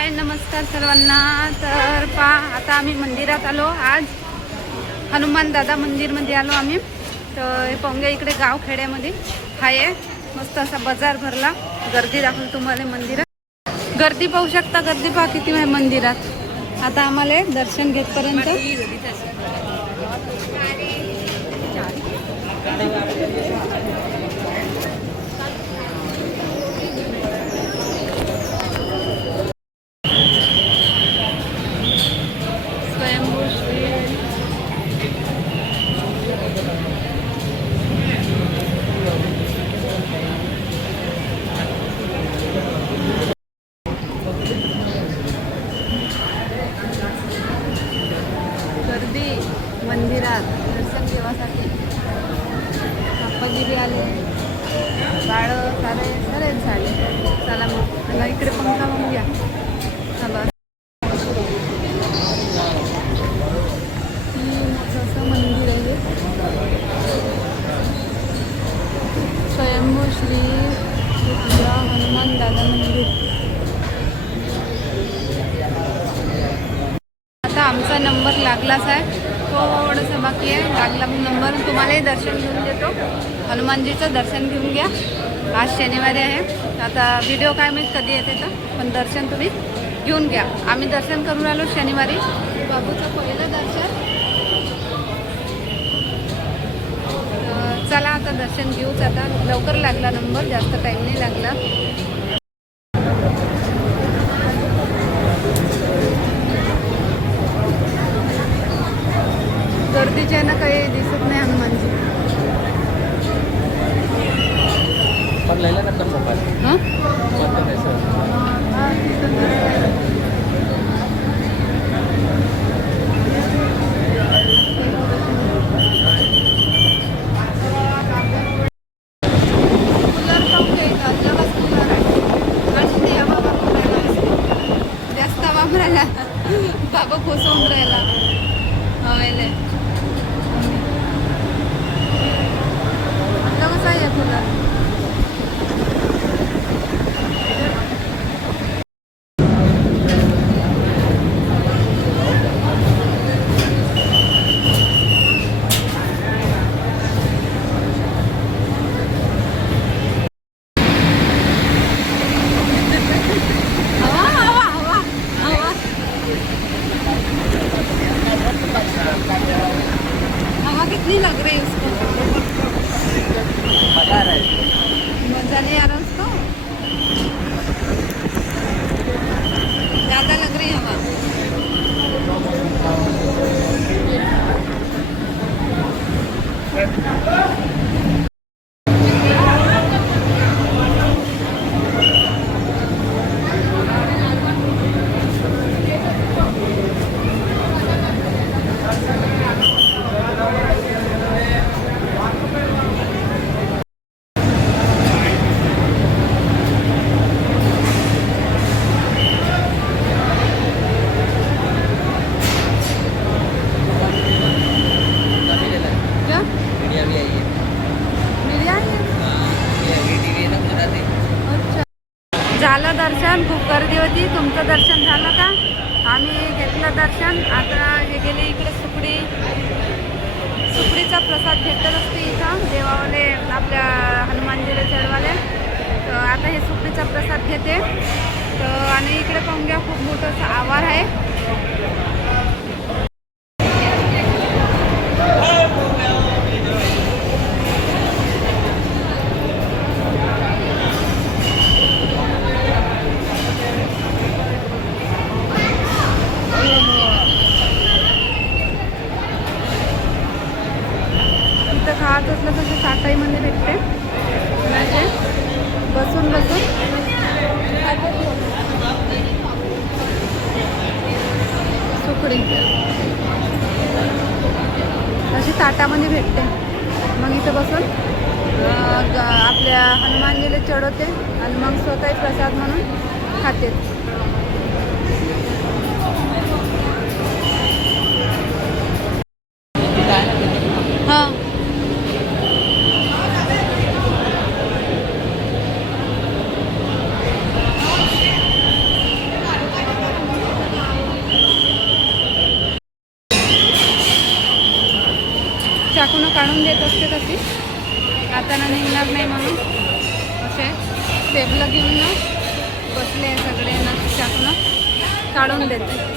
हाय नमस्कार सर्वांना. तर आता आम्ही मंदिरात आलो. आज हनुमान दादा मंदिरमध्ये आलो आम्ही. तर हे पाहून घ्या, इकडे गावखेड्यामध्ये आहे मस्त असा बाजार भरला. गर्दी दाखवली तुम्हाला मंदिरात. गर्दी पाहू शकता, गर्दी पहा किती आहे मंदिरात. आता आम्हाला दर्शन घेतपर्यंत गर्दी मंदिरात दर्शन घेण्यासाठी आप्पाजी आले, बाळ सारे सरेच झाले. चला मग इकडे पंखा मग घ्या. चला असं मंदिर आहे, स्वयंभू श्री हनुमान दादा मंदिर. आता आमचा नंबर लागलाच आहे, थोडंसं बाकी आहे. लागला नंबर तुम्हालाही दर्शन घेऊन देतो. हनुमानजीचं दर्शन घेऊन घ्या. आज शनिवारी आहे. आता व्हिडिओ काय माहीत कधी येते तर, पण दर्शन तुम्ही घेऊन घ्या. आम्ही दर्शन करून आलो शनिवारी. बाबूचं पहिलं दर्शन. चला आता दर्शन घेऊच. आता लवकर लागला नंबर, जास्त टाईम नाही लागला. गर्दीचे आहे ना, काही दिसत नाही हनुमानजी. जास्त वापरायला बाबा कोसवून राहिला हवेले. कसं आहे कूलर. हवा कितनी लग रही है उसको. मजा नहीं आ रहा उसको, ज्यादा लग रही हवा. झालं दर्शन. खूप गर्दी होती. तुमचं दर्शन झालं का? आम्ही घेतलं दर्शन. आता हे गेले इकडे सुकडीचा प्रसाद भेटत असते इथं देवावाले, आपल्या हनुमानजीला चढवाले. तर आता हे सुकडीचा प्रसाद घेते. तर आणि इकडे पाहून घ्या, खूप मोठं आवार आहे. खात असलं तसं साठाईमध्ये भेटते. म्हणजे बसून सुकडी अशी ताटामध्ये भेटते. मग इथं बसून आपल्या हनुमानजीला चढवते आणि मग स्वतःही प्रसाद म्हणून खाते. हां चाकून काढून देत असते तशी, आता ना निघणार नाही म्हणून असे टेबलं घेऊन ना बसले सगळे ना, चाकून काढून देते.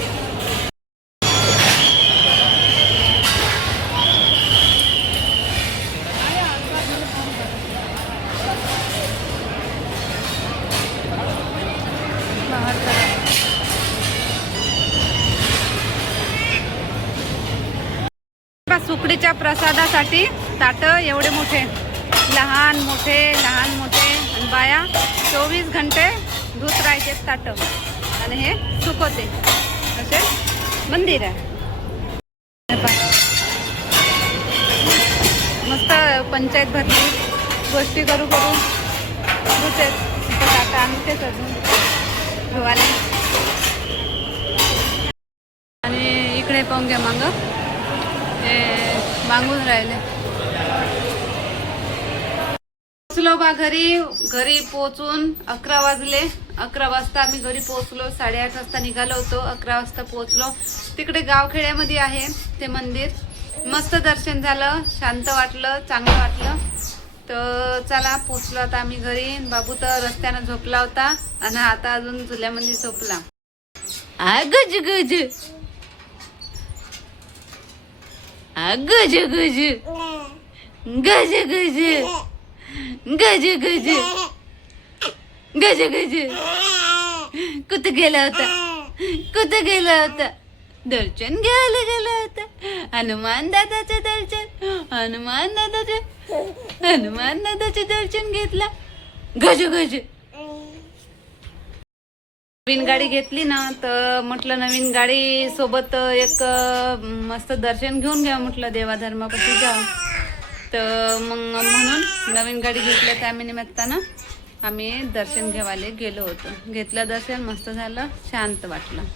सुकडीच्या प्रसादासाठी ताट एवढे मोठे, लहान मोठे आणि बाया 24 घंटे धुत राहायचे ताट आणि हे सुकवते. असे मंदिर आहे. मस्त पंचायत भरली, गोष्टी करू धुतेच ताट आणतेच अजून धुवाले. आणि इकडे पाहून घ्या मांग हे मागून राहिले. पोचलो बा घरी पोचून 11 वाजले. 11 वाजता आम्ही घरी पोचलो. 8:30 वाजता निघालो होतो, 11 वाजता पोचलो. तिकडे गावखेड्यामध्ये आहे ते मंदिर. मस्त दर्शन झालं, शांत वाटलं, चांगलं वाटलं. तर चला पोचलो आता आम्ही घरी. बाबू तर रस्त्यानं झोपला होता आणि आता अजून चुल्यामध्ये झोपला. गज गज गज गज गज गज गज गज गज गज. कुठं गेला होता? दर्शन घ्यायला गेला होता. हनुमान दादाचं दर्शन घेतला. गज गज. नवीन गाडी घेतली ना, तर म्हटलं नवीन गाडी सोबत एक मस्त दर्शन घेऊन घ्या म्हटलं, देवाधर्मापाशी जाऊ. तर मग म्हणून नवीन गाडी घेतल्या त्या निमित्तानं आम्ही दर्शन घेवायला गेलो होतो. घेतलं दर्शन, मस्त झालं, शांत वाटलं.